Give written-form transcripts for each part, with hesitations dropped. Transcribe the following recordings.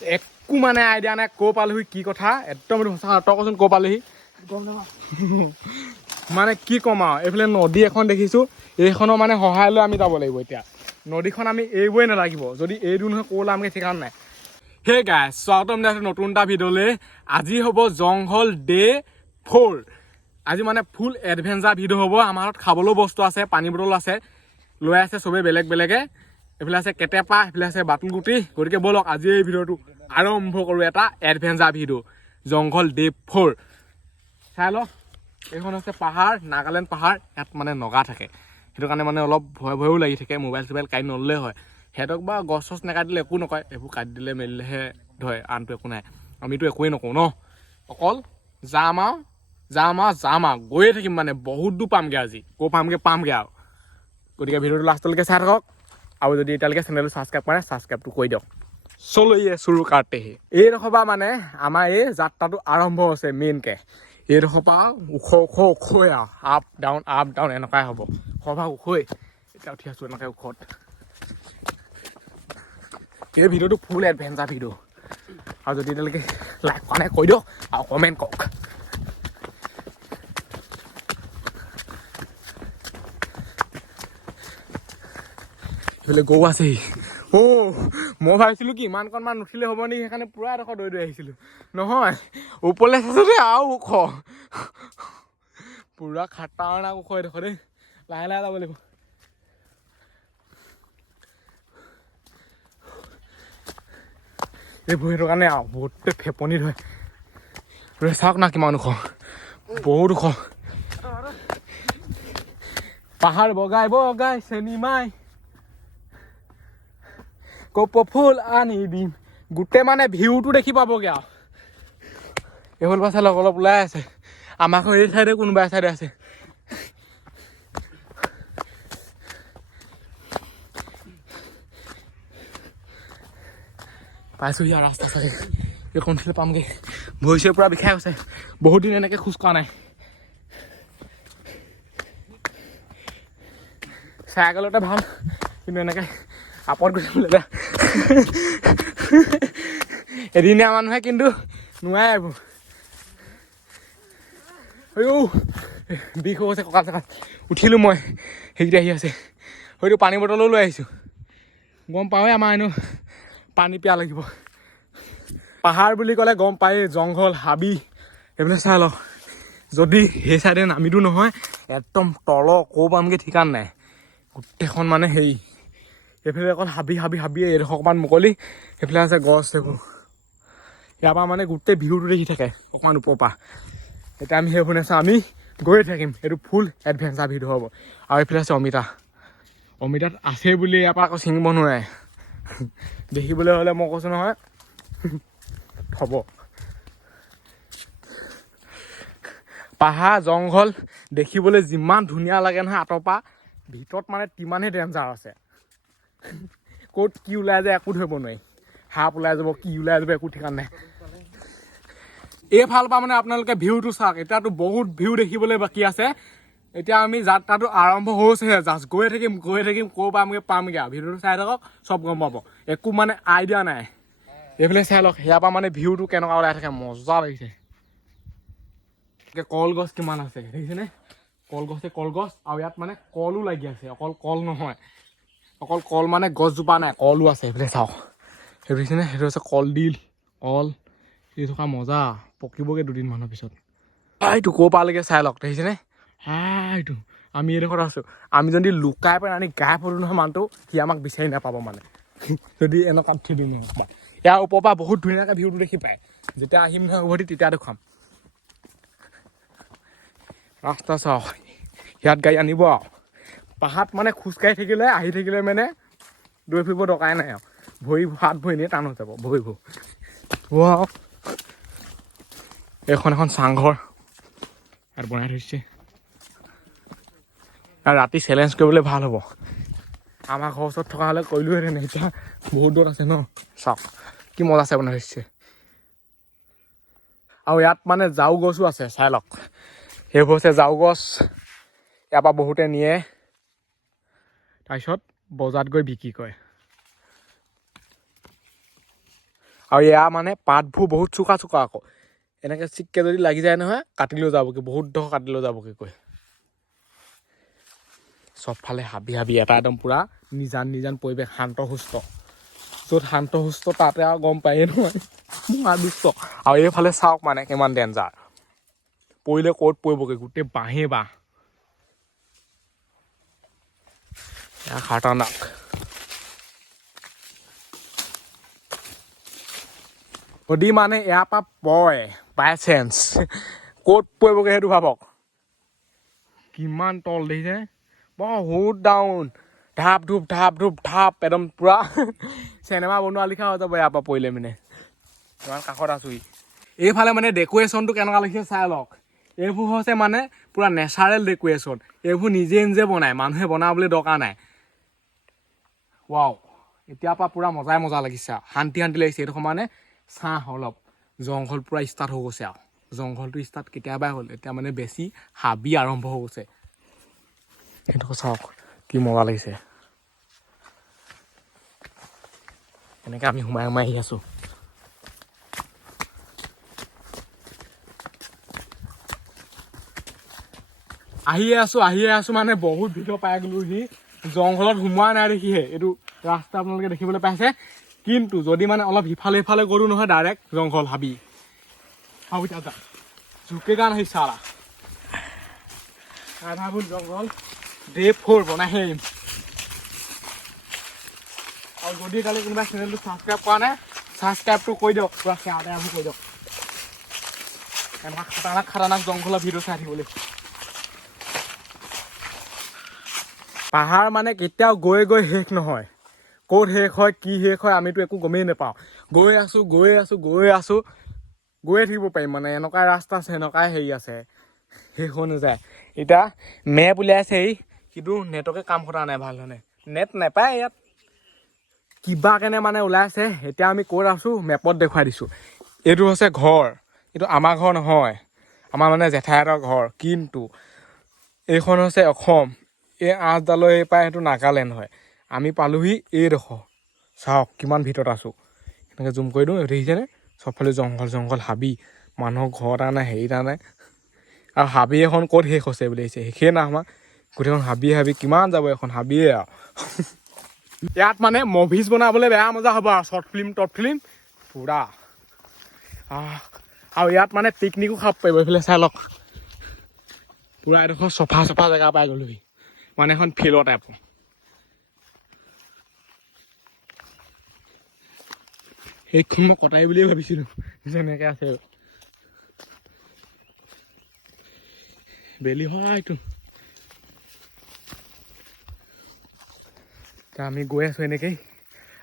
একো মানে আইডিয়া নাই ক' পালোহি কি কথা একদম সঁচা তই কচোন ক' পালোহি মানে কি ক'ম আৰু এইফালে নদী এখন দেখিছোঁ এইখনৰ মানে সহায় লৈ আমি যাব লাগিব এতিয়া নদীখন আমি এৰিবই নালাগিব যদি এৰি দিওঁ নহয় ক'লৈ আমি ঠিকান নাই সেই গাইছ স্বাগতম জনাইছোঁ নতুন এটা ভিডিঅ'লৈ আজি হ'ব জংঘল ডে 4 আজি মানে ফুল এডভেঞ্চাৰ ভিডিঅ' হ'ব আমাৰ হাতত খাবলৈও বস্তু আছে পানী বটল আছে লৈ আছে চবেই বেলেগ বেলেগে এইফালে আছে কেটেপা এইফালে আছে বাটুলগুটি গতিকে ব'লক আজি এই ভিডিঅ'টো আৰম্ভ কৰোঁ এটা এডভেঞ্চাৰ ভিডিঅ' জংঘল ডে 4 চাই লওক এইখন হৈছে পাহাৰ নাগালেণ্ড পাহাৰ ইয়াত মানে নগা থাকে সেইটো কাৰণে মানে অলপ ভয়ো লাগি থাকে মোবাইল চোবাইল কাটি নল'লেই হয় সিহঁতক বা গছ চছ নাকাটিলে একো নকয় এইবোৰ কাটি দিলে মেলিলেহে ধৰে আনটো একো নাই আমিতো একোৱেই নকৰোঁ ন অকল যাম আৰু গৈয়ে থাকিম মানে বহুত দূৰ পামগৈ আজি কৈ পামগৈ আৰু গতিকে ভিডিঅ'টো লাষ্টলৈকে চাই থাকক আৰু যদি এতিয়ালৈকে চেনেলটো ছাবস্ক্ৰাইব কৰে ছাবস্ক্ৰাইবটো কৰি দিয়ক চলৈয়ে চুৰু কাটেহি এইডোখৰ পৰা মানে আমাৰ এই যাত্ৰাটো আৰম্ভ হৈছে মেইনকৈ এইডোখৰ পৰা ওখই আৰু আপ ডাউন এনেকুৱাই হ'ব সৰভাগ ওখই এতিয়া উঠি আছোঁ এনেকৈ ওখত এই ভিডিঅ'টো ফুল এডভেঞ্চাৰ ভিডিঅ' আৰু যদি এতিয়ালৈকে লাইক কৰা নাই কৈ দিয়ক আৰু কমেণ্ট কৰক এইফালে গৰু আছেহি মই ভাবিছিলোঁ কি ইমানকণমান নুঠিলে হ'ব নেকি সেইকাৰণে পূৰা এডোখৰ দৈ আহিছিলোঁ নহয় ওপৰলৈ চাইছোঁ দেই আৰু ওখ পূৰা খাটাৰনাক ওখ এডোখৰ দেই লাহে লাহে যাব লাগিব এইবোৰ সেইটো কাৰণে আৰু বহুতে ফেপনি ধৰে চাওক না কিমান ওখ বহুত ওখ পাহাৰ বগাই চেনিমাই কপৌ ফুল আনি দিম গোটেই মানে ভিউটো দেখি পাবগৈ আৰু এইফালৰ পৰা চাই অলপ ওলাই আছে আমাৰ ঘৰ এই চাইডে কোনোবা চাইডে আছে পাইছোঁ ইয়াৰ ৰাস্তা চাগে এইকণফালে পামগৈ ভৰি চৰি পূৰা বিষাই গৈছে বহুত দিন এনেকৈ খোজ কঢ়া নাই চাইকেলতে ভাল কিন্তু এনেকৈ আপত গৈছিলে এদিনীয়া মানুহে কিন্তু নোৱাৰে এইবোৰ বিষ হৈ গৈছে কঁকাল চকাল উঠিলোঁ মই সেইকেইটা আহি আছে হয়তো পানী বটলো লৈ আহিছোঁ গম পাওঁৱে আমাৰ এনেও পানী পিয়া লাগিব পাহাৰ বুলি ক'লে গম পায়েই জংঘল হাবি এইবিলাক চাই লওক যদি সেই চাইডে নামিতো নহয় একদম তল ক'ৰ পামগৈ ঠিকান নাই গোটেইখন মানে হেৰি এইফালে অকল হাবি এইডোখৰ অকণমান মুকলি সেইফালে আছে গছ এইবোৰ ইয়াৰ পৰা মানে গোটেই ভিউটো দেখি থাকে অকণমান ওপৰৰ পৰা এতিয়া আমি সেইবোৰ নাচাওঁ আমি গৈয়ে থাকিম এইটো ফুল এডভেঞ্চাৰ ভিডিঅ' হ'ব আৰু এইফালে আছে অমিতাত আছে বুলি ইয়াৰ পৰা আকৌ ছিঙিব নোৱাৰে দেখিবলৈ হ'লে মই কৈছোঁ নহয় হ'ব পাহাৰ জংঘল দেখিবলৈ যিমান ধুনীয়া লাগে নহয় আঁতৰ পৰা ভিতৰত মানে তিমানেই ডেঞ্জাৰ আছে ক'ত কি ওলাই যায় একো ধৰিব নোৱাৰি সাপ ওলাই যাব কি ওলাই যাব একো ঠিকান নাই এইফালৰ পৰা মানে আপোনালোকে ভিউটো চাওক এতিয়াতো বহুত ভিউ দেখিবলৈ বাকী আছে এতিয়া আমি যাত্ৰাটো আৰম্ভ হৈছেহে জাষ্ট গৈয়ে থাকিম ক'ৰ পামগৈ আৰু ভিডিঅ'টো চাই থাকক চব গম পাব একো মানে আইডিয়া নাই এইফালে চাই লওক ইয়াৰ পৰা মানে ভিউটো কেনেকুৱা ওলাই থাকে মজা লাগিছে কলগছ কিমান আছে দেখিছেনে কলগছ আৰু ইয়াত মানে কলো লাগি আছে অকল কল নহয় অকল কল মানে গছজোপা নাই কলো আছে এইফালে চাওক সেই দেখিছেনে সেইটো হৈছে কলডিল কল এই থকা মজা পকিবগৈ দুদিনমানৰ পিছত এইটো ক'ৰ পালৈকে চাই লওক দেখিছেনে এইটো আমি এইডোখৰত আছোঁ আমি যদি লুকাই পেলাই আনি গাই পলোঁ নহয় মানুহটো সি আমাক বিচাৰি নাপাব মানে যদি এনেকুৱাত থৈ দিম ইয়াৰ ওপৰৰ পৰা বহুত ধুনীয়াকৈ ভিউটো দেখি পায় যেতিয়া আহিম নহয় উভতি তেতিয়া দেখুৱাম ৰাস্তা চাওক ইয়াত গাড়ী আনিব আৰু পাহাৰত মানে খোজকাঢ়ি থাকিলে আহি থাকিলে মানে দৌৰি ফুৰিব দৰকাৰে নাই আৰু হাত ভৰি এনেই টান হৈ যাব ভৰিবোৰ এখন চাংঘৰ আৰু বনাই থৈছে আৰু ৰাতি চেলেঞ্জ কৰিবলৈ ভাল হ'ব আমাৰ ঘৰৰ ওচৰত থকা হ'লে কৰিলোহেঁতেন এতিয়া বহুত দূৰত আছে ন চাওক কি মজা আছে বনাই থৈছে আৰু ইয়াত মানে জাউ গছো আছে চাই লওক সেইবোৰ হৈছে জাউ গছ ইয়াৰ পৰা বহুতে নিয়ে তাৰপিছত বজাৰত গৈ বিক্ৰী কৰে আৰু এয়া মানে পাতবোৰ বহুত চোকা চোকা আকৌ এনেকৈ চিককৈ যদি লাগি যায় নহয় কাটি লৈ যাবগৈ বহুত ডোখৰ কাটি লৈ যাবগৈ কৈ চবফালে হাবি হাবি এটা একদম পূৰা নিজান পৰিৱেশ শান্ত সুস্থ য'ত শান্ত সুস্থ তাতে আৰু গম পায়েই নহয় দুষ্ট আৰু এইফালে চাওক মানে কিমান ডেঞ্জাৰ পৰিলে ক'ত পৰিবগৈ গোটেই বাঁহেই বাঁহ এয়া খাটাৰনাক যদি মানে ইয়াৰ পৰা পৰে বাই চেঞ্চ ক'ত পৰিবগৈ সেইটো ভাবক কিমান তল দেখিছে বহুত ডাউন ঢাপ ধূপ একদম পূৰা চিনেমা বনোৱা লিখা হৈ যাব ইয়াৰ পৰা পৰিলে মানে ইমান কাষত আছোহি এইফালে মানে ডেক'ৰেশ্যনটো কেনেকুৱা লাগিছে চাই লওক এইবোৰ হৈছে মানে পূৰা নেচাৰেল ডেক'ৰেশ্যন এইবোৰ নিজে নিজে বনায় মানুহে বনাবলৈ দৰকাৰ নাই ৱাও এতিয়াৰ পৰা পূৰা মজা লাগিছে আৰু শান্তি লাগিছে এইডোখৰ মানে ছাঁ অলপ জংঘল পূৰা ষ্টাৰ্ট হৈ গৈছে আৰু জংঘলটো ষ্টাৰ্ট কেতিয়াবাই হ'ল এতিয়া মানে বেছি হাবি আৰম্ভ হৈ গৈছে সেইটো চাওক কি মজা লাগিছে এনেকৈ আমি সোমাই আহি আছোঁ আহিয়ে আছোঁ মানে বহুত ভিতৰ পাই গ'লোহি জংঘলত সোমোৱা নাই দেখিহে এইটো ৰাস্তা আপোনালোকে দেখিবলৈ পাইছে কিন্তু যদি মানে অলপ ইফালে গ'লোঁ নহয় ডাইৰেক্ট জংঘল হাবি ঝুঁকেগা নাহি চাৰা আধাবোৰ জংঘল ডে 4 বনাইহে আহিম আৰু যদি কালি কোনোবা চেনেলটো ছাবস্ক্ৰাইব কৰা নাই ছাবস্ক্ৰাইবটো কৰি দিয়ক পূৰা শ্বেয়াৰ আৰম্ভ কৰি দিয়ক এনেকুৱা খাটাৰনাক জংঘলৰ ভিডিঅ' চাই থাকিবলৈ পাহাৰ মানে কেতিয়াও গৈ শেষ নহয় ক'ত শেষ হয় কি শেষ হয় আমিতো একো গমেই নাপাওঁ গৈ আছোঁ গৈয়ে থাকিব পাৰিম মানে এনেকুৱা ৰাস্তা আছে এনেকুৱাই হেৰি আছে শেষ হৈ নাযায় এতিয়া মেপ উলিয়াইছেহি কিন্তু নেটৱৰ্কে কাম কৰা নাই ভাল ধৰণে নেট নাপায় ইয়াত কিবা কেনে মানে ওলাইছে এতিয়া আমি ক'ত আছোঁ মেপত দেখুৱাই দিছোঁ এইটো হৈছে ঘৰ এইটো আমাৰ ঘৰ নহয় আমাৰ মানে জেঠাইহঁতৰ ঘৰ কিন্তু এইখন হৈছে অসম এই আঠডালৈ পাই সেইটো নাগালেণ্ড হয় আমি পালোহি এইডোখৰ চাওক কিমান ভিতৰত আছোঁ এনেকৈ জুম কৰি দিওঁ দেখিছেনে চবফালে জংঘল হাবি মানুহৰ ঘৰ এটা নাই হেৰি এটা নাই আৰু হাবি এখন ক'ত শেষ হৈছে বুলি আহিছে শেষেই নাই আমাৰ গোটেইখন হাবি কিমান যাব এখন হাবিয়ে আৰু ইয়াত মানে মুভিজ বনাবলৈ বেয়া মজা হ'ব আৰু শ্বৰ্ট ফিল্ম পূৰা আৰু ইয়াত মানে পিকনিকো খাব পাৰিব এইফালে চাই লওক পূৰা এডোখৰ চফা জেগা পাই গ'লোহি মানে এখন ফিল্ডৰ টাইপৰ সেইখন মই কটাই বুলিয়ে ভাবিছিলোঁ যেনেকৈ আছে বেলি হয়তো আমি গৈ আছোঁ এনেকেই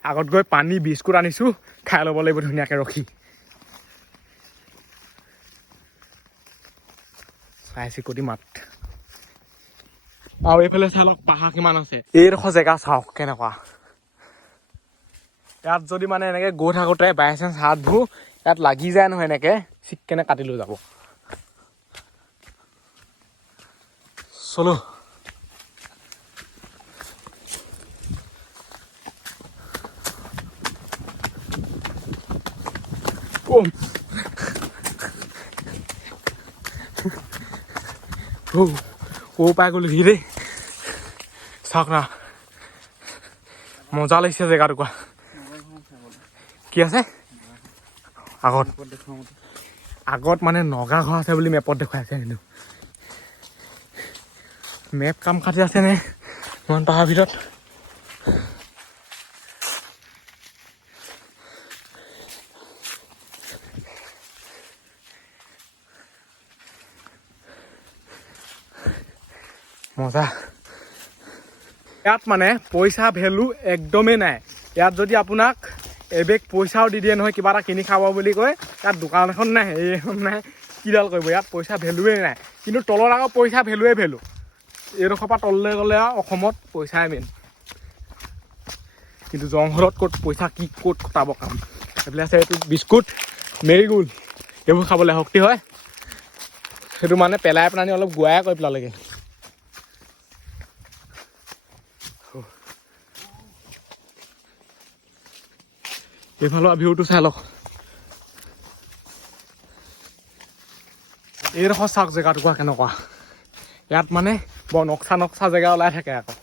আগত গৈ পানী বিস্কুট আনিছোঁ খাই ল'ব লাগিব ধুনীয়াকৈ ৰখি চাই চিকটি মাত আৰু এইফালে চাই লওক পাহাৰ কিমান আছে এইডোখৰ জেগা চাওক কেনেকুৱা ইয়াত যদি মানে এনেকৈ গৈ থাকোঁতে বাই চান্স হাতবোৰ ইয়াত লাগি যায় নহয় এনেকৈ চিককেনে কাটি লৈ যাব চলো পাই গ'লোহি দেই চাওক না মজা লাগিছে জেগাটো কোৱা কি আছে আগত মানে নগা ঘৰ আছে বুলি মেপত দেখুৱাইছে কিন্তু মেপ কাম কাটি আছে নে ইমান পাহাৰ ভিতৰত মজা ইয়াত মানে পইচা ভেলু একদমেই নাই ইয়াত যদি আপোনাক এবেগ পইচাও দি দিয়ে নহয় কিবা এটা কিনি খাব বুলি কয় ইয়াত দোকান এখন নাই হেৰি এখন নাই কিডাল কৰিব ইয়াত পইচা ভেলুৱেই নাই কিন্তু তলত আকৌ পইচা ভেলু এইডোখৰ পৰা তললৈ গ'লে আৰু অসমত পইচাই মেইন কিন্তু জংঘলত ক'ত পইচা ক'ত কটাব কাম এইবিলাক আছে এইটো বিস্কুট মেৰিগোল্ড এইবোৰ খাবলৈ শক্তি হয় সেইটো মানে পেলাই পেলানি অলপ গুৱাই কৰি পেলালেগৈ এইফালৰ ভিউটো চাই লওক এইডোখৰ চাওক জেগাটুকুৰা কেনেকুৱা ইয়াত মানে বৰ নক্সা জেগা ওলাই থাকে আকৌ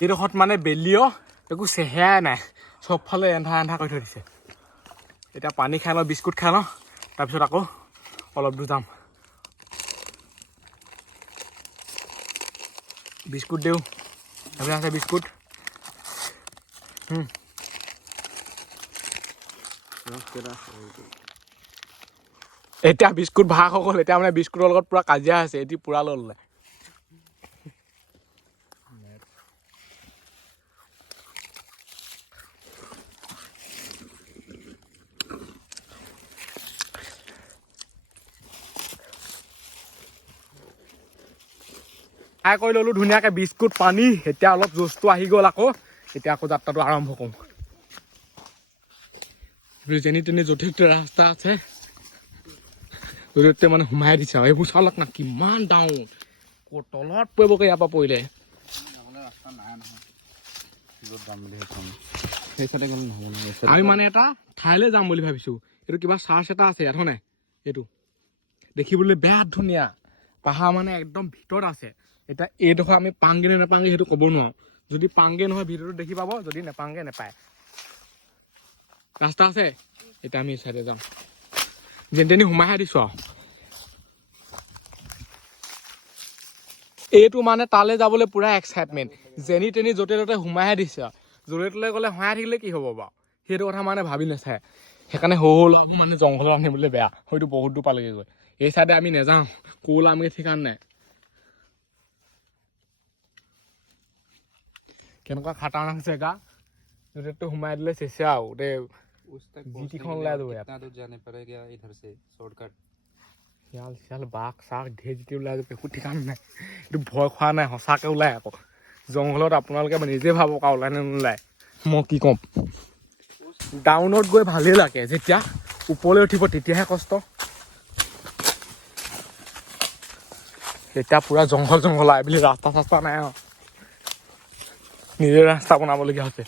এইডোখৰত মানে বেলিও একো চেহেৰাই নাই চবফালে এন্ধা কৰি থৈ দিছে এতিয়া পানী খাই লওঁ বিস্কুট খাই লওঁ তাৰপিছত আকৌ অলপ দূৰ যাম বিস্কুট দিওঁ তাৰপিছত আছে বিস্কুট এতিয়া বিস্কুট ভাগ হৈ গ'ল এতিয়া মানে বিস্কুটৰ লগত পুৰা কাজিয়া আছে এতিয়া পুৰা ল'লে খাই কৰি ল'লোঁ ধুনীয়াকৈ বিস্কুট পানী এতিয়া অলপ জোচটো আহি গ'ল আকৌ এতিয়া আকৌ যাত্ৰাটো আৰম্ভ কৰোঁ যেনি তেনি যথেষ্ট ৰাস্তা আছে য'তে মানে সোমাই দিছে আৰু এইবোৰ চালক না কিমান ডাউন তলত পৰিবগৈ ইয়াৰ পৰা পৰিলে আমি মানে এটা ঠাইলৈ যাম বুলি ভাবিছোঁ এইটো কিবা চাৰ্চ এটা আছে ইয়াত হয় নাই এইটো দেখিবলৈ বেয়া ধুনীয়া পাহাৰ মানে একদম ভিতৰত আছে এতিয়া এইডোখৰ আমি পাংগে নে নাপাংগে সেইটো ক'ব নোৱাৰোঁ যদি পাংগে নহয় ভিডিঅ'টো দেখি পাব যদি নেপাংগে নেপায় ৰাস্তা আছে এতিয়া আমি চাইডে যাম যেনি তেনি সোমাইহে দিছোঁ আৰু এইটো মানে তালৈ যাবলৈ পুৰা এক্সাইটমেণ্ট যেনি তেনি য'তে ত'তে সোমাইহে দিছে আৰু য'তে ত'তে গ'লে সোমাই থাকিলে কি হ'ব বাৰু সেইটো কথা মানে ভাবি নাচায় সেইকাৰণে সৰু লগ মানে জংঘলত আনিবলৈ বেয়া হয়তো বহুত দূৰ পালেগৈ গৈ এই চাইডে আমি নাযাওঁ ক'ল আমি ঠিকান নাই কেনেকুৱা খাটাৰনাক জেগা য'তে সোমাই দিলে চেচে আৰু জিটিখন ওলাই যাব ইয়াত শিয়াল চিয়াল বাঘ চাঘ ঢেৰ জিটি ওলাই যাব একো ঠিকান নাই এইটো ভয় খোৱা নাই সঁচাকৈ ওলাই আকৌ জংঘলত আপোনালোকে নিজে ভাবক আৰু ওলাই নে নোলায় মই কি ক'ম ডাউনত গৈ ভালেই লাগে যেতিয়া ওপৰলৈ উঠিব তেতিয়াহে কষ্ট এতিয়া পুৰা জংঘল এইবুলি ৰাস্তা চাস্তা নাই আৰু নিজে ৰাস্তা বনাবলগীয়া হৈছে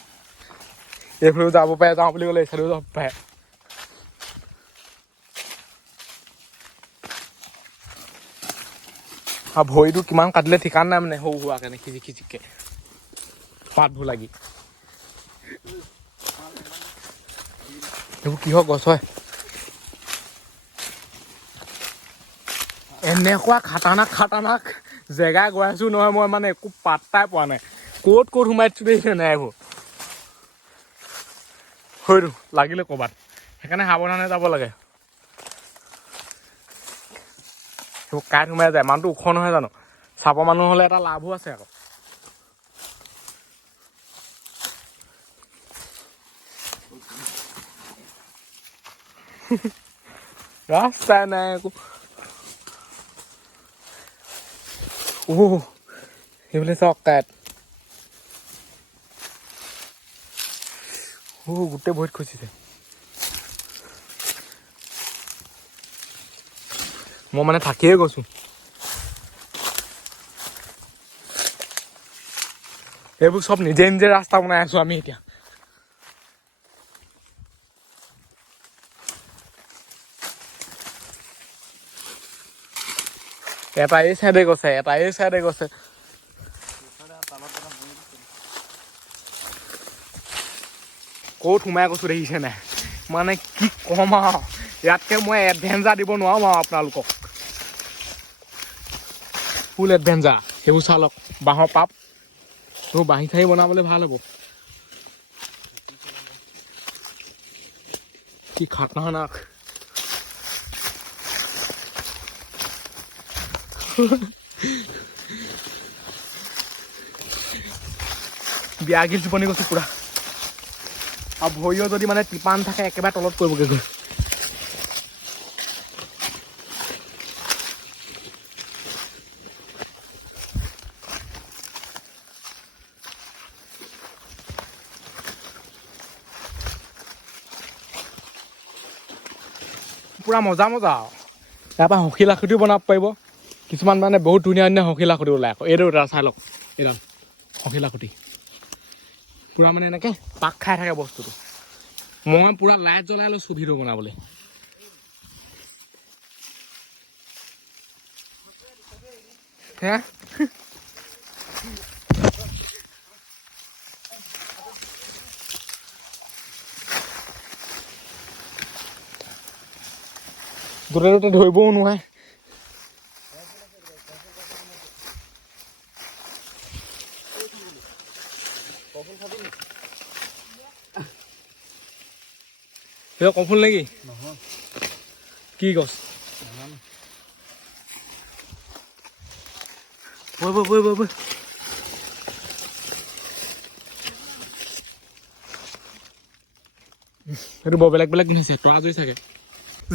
এইফালেও যাব পাৰে যাওঁ বুলি ক'লে এইফালেও যাব পাৰে আৰু ভৰিটো কিমান কাটিলে ঠিকান নাই মানে সৰু হোৱা কাৰণে খিচিকে পাতবোৰ লাগি এইবোৰ কিহৰ গছ হয় এনেকুৱা খাটাৰনাক জেগা গৈ আছোঁ নহয় মই মানে একো পাত্তাই পোৱা নাই ক'ত সোমাই দিছোঁ দেখিছে নাই এইবোৰ হয়তো লাগিলে ক'ৰবাত সেইকাৰণে সাৱধানে যাব লাগে সেইবোৰ কাইত সোমাই যায় মানুহটো ওখ নহয় জানো চাপৰ মানুহ হ'লে এটা লাভো আছে আকৌ ৰাস্তাই নাই একো সেইফালে চাওক কাইত গোটেই ভৰিত খুচিছে মই মানে থাকিয়ে গৈছোঁ এইবোৰ চব নিজে ৰাস্তা বনাই আছোঁ আমি এতিয়া এটা এই চাইডে গৈছে এটা এই চাইডে গৈছে ক'ত সোমাই গৈছোঁ দেখিছে নাই মানে কি ক'ম আৰু ইয়াতকৈ মই এডভেঞ্চাৰ দিব নোৱাৰোঁ আৰু আপোনালোকক ফুল এডভেঞ্চাৰ সেইবোৰ চালক বাঁহৰ পাপ সেইবোৰ বাঁহী চাহী বনাবলৈ ভাল হ'ব কি খাটাৰনাক বিয়া গিল টোপনি গৈছোঁ পুৰা আৰু ভৰিও যদি মানে টিপান থাকে একেবাৰে তলত পৰিবগৈ গৈ পুৰা মজা আৰু ইয়াৰ পৰা হকিল আখুতিও বনাব পাৰিব কিছুমান মানে বহুত ধুনীয়া হকিল আখুতি ওলাই আকৌ এইটো এটা চাই লওক এইডাল হকিল আখুতি পুৰা মানে এনেকৈ পাক খাই থাকে বস্তুটো মই পুৰা লাইট জ্বলাই লৈছোঁ ভিডিঅ' বনাবলৈ হে দুটা দুটা ধৰিবও নোৱাৰে কফুল নেকি কি গছ বৈ বৈ বৈ বৈ বৈ সেইটো বৰ বেলেগ বেলেগ হৈছে তৰা জুই চাগে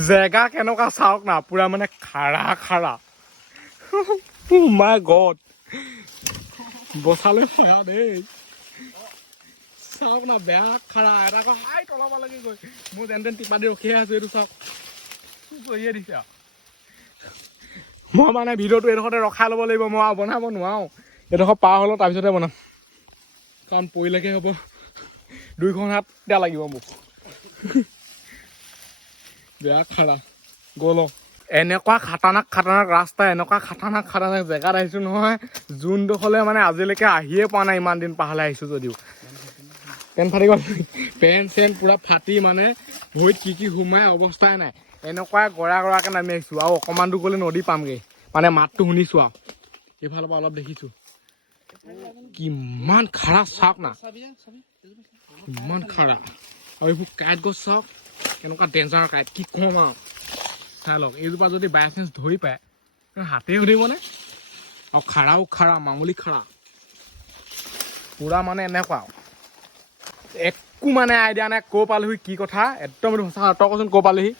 জেগা কেনেকুৱা চাওক না পুৰা মানে খাৰা খাৰা মাই গড বচালৈ ভয়া দেই চাওক না বেয়া খাৰা এটা আকৌ হাই তলাব লাগে গৈ মোৰ যেন তেন টিপা দি ৰখিয়ে আছো এইটো চাওক কৰিয়ে দিছে মই মানে ভিডিঅ'টো এইডোখৰতে ৰখাই ল'ব লাগিব মই আৰু বনাব নোৱাৰো এইডোখৰ পাৰ হ'লেও তাৰপিছতে বনাম কাৰণ পৰিলেকে হ'ব দুইখন হাত বেয়া লাগিব মোক বেয়া খাৰা গ'ল এনেকুৱা খাটানাক ৰাস্তা এনেকুৱা খাটানাক জেগাত আহিছোঁ নহয় যোনডোখৰলৈ মানে আজিলৈকে আহিয়ে পোৱা নাই ইমান দিন পাহাৰলৈ আহিছোঁ যদিও পেণ্ট ফাটি গ'ল পেণ্ট চেণ্ট পুৰা ফাটি মানে ভৰিত কি সোমাই অৱস্থাই নাই এনেকুৱা গৰাকে নামি আহিছোঁ আৰু অকণমান দূৰ গ'লে নদী পামগৈ মানে মাতটো শুনিছোঁ আৰু এইফালৰ পৰা অলপ দেখিছোঁ কিমান খাৰা চাওক না ইমান খাৰা আৰু এইবোৰ কাঁইট গছ চাওক কেনেকুৱা ডেঞ্জাৰ কাঁইট কি ক'ম আৰু চাই লওক এইজোপা যদি বাই চান্স ধৰি পায় হাতে সুধিবনে আৰু খাৰা মামুলি খাৰা পুৰা মানে এনেকুৱা একো মানে আইডিয়া নাই ক'ৰ পালোহি কি কথা একদম সঁচা তই কচোন ক'ৰ পালোহি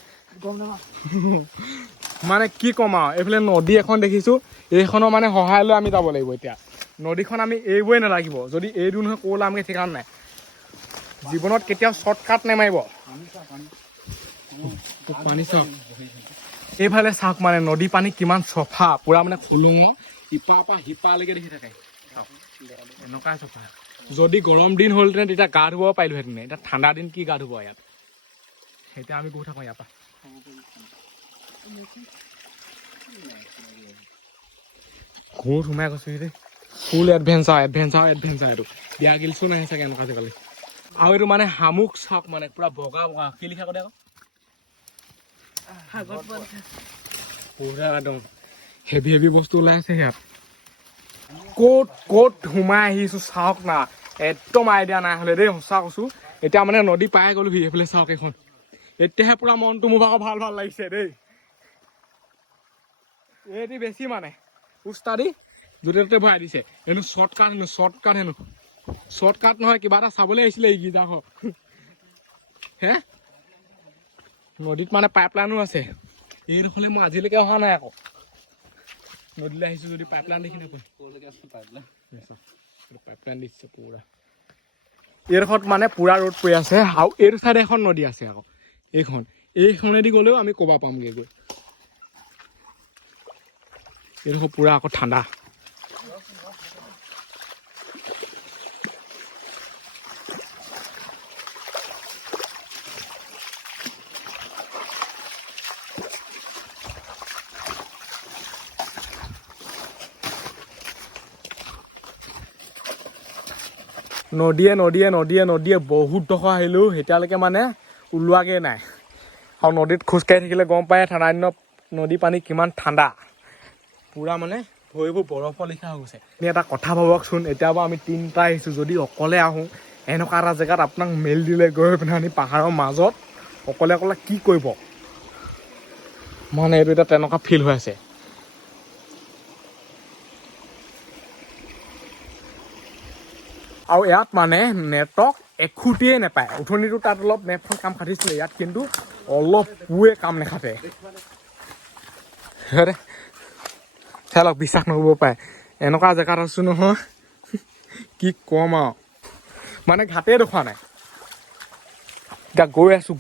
মানে কি ক'ম আৰু এইফালে নদী এখন দেখিছোঁ এইখনৰ মানে সহায় লৈ আমি যাব লাগিব এতিয়া নদীখন আমি এৰিবই নালাগিব যদি এৰি দিওঁ নহয় ক'লৈ আমি ঠিকান নাই জীৱনত কেতিয়াও শ্বৰ্টকাট নেমাৰিব পানী চাওক এইফালে চাওক মানে নদী পানী কিমান চফা পুৰা মানে খুলুঙ ইপাৰ পৰা সিপাৰলৈকে দেখি থাকে এনেকুৱাই চফা যদি গৰম দিন হ'লহেঁতেন তেতিয়া গা ধুব পাৰিলোহেঁতেন এতিয়া ঠাণ্ডা দিন কি গা ধুব ইয়াত এতিয়া আমি গৈ থাকোঁ ইয়াৰ পৰা ঘৰত সোমাই গৈছোঁ দেই ফুল এডভেঞ্চাৰ এইটো বিয়া গিলছো নাহে চাগে এনেকুৱা জেগালৈ আৰু এইটো মানে শামুক চাওক মানে পুৰা বগা কি লিখা কৰে আকৌ পুৰা একদম হেভি বস্তু ওলাই আছে ইয়াত ক'ত সোমাই আহিছোঁ চাওক না একদম আইডিয়া নাই হ'লে দেই সঁচা কৈছোঁ এতিয়া মানে নদী পাই গ'লো এইফালে চাওক এইখন এতিয়াহে পুৰা মনটো মোৰ ভাগৰ ভাল লাগিছে দেই এইটি বেছি মানে উস্তাদি য'তে ত'তে ভৰাই দিছে হেনো শ্বৰ্টকাট নহয় কিবা এটা চাবলৈ আহিছিলে এই গীজাক হে নদীত মানে পাইপ লাইনো আছে এইডোখৰলৈ মই আজিলৈকে অহা নাই আকৌ নদীলৈ আহিছোঁ যদি পাইপ লাইন দেখি নাপায় পাইপ লাইন দিছে পুৰা এইডোখৰত মানে পুৰা ৰ'দ পৰি আছে আৰু এইটো চাইডে এখন নদী আছে আকৌ এইখনেদি গ'লেও আমি ক'বা পামগৈ গৈ এইডোখৰ পুৰা আকৌ ঠাণ্ডা নদীয়ে বহুত ডোখৰ আহিলোঁ এতিয়ালৈকে মানে ওলোৱাগৈ নাই আৰু নদীত খোজকাঢ়ি থাকিলে গম পায় ঠাণ্ডা দিনত নদী পানী কিমান ঠাণ্ডা পুৰা মানে ভৰিবোৰ বৰফৰ লিখা হৈ গৈছে আপুনি এটা কথা ভাবকচোন এতিয়া বাৰু আমি তিনিটা আহিছোঁ যদি অকলে আহোঁ এনেকুৱা এটা জেগাত আপোনাক মেলি দিলে গৈ পিনে পাহাৰৰ মাজত অকলে কি কৰিব মানে এইটো এতিয়া তেনেকুৱা ফিল হৈ আছে আৰু ইয়াত মানে নেটৱৰ্ক এখুটিয়ে নাপায় উঠনিটো তাত অলপ নেটখন কাম খাটিছিলে ইয়াত কিন্তু অলপ পুৱে কাম নাখাটে চাই লওক বিশ্বাস নকৰিব পাৰে এনেকুৱা জেগাত আছোঁ নহয় কি ক'ম আৰু মানে ঘাটেই দেখুৱা নাই এতিয়া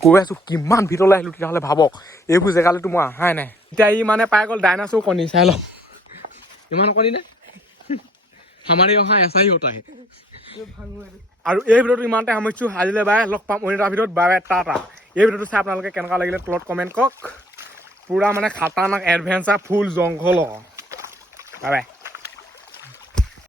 গৈ আছোঁ কিমান ভিতৰলৈ আহিলোঁ তেতিয়াহ'লে ভাবক এইবোৰ জেগালৈতো মই অহাই নাই এতিয়া ই মানে পাই গ'ল ডাইনাছৰ কণী চাই লওক ইমান কণী নে আমাৰ অহা এচাই হতা হে আৰু এই ভিডিঅ'টো ইমানতে সামৰিছোঁ আজিলৈ বাই লগ পাম অন্য এটা ভিডিঅ'ত বাই বাই টাটা এই ভিডিঅ'টো চাই আপোনালোকে কেনেকুৱা লাগিলে তলত কমেণ্ট কৰক পুৰা মানে খাতাৰনাক এডভেঞ্চাৰ ফুল জংঘল বাই বাই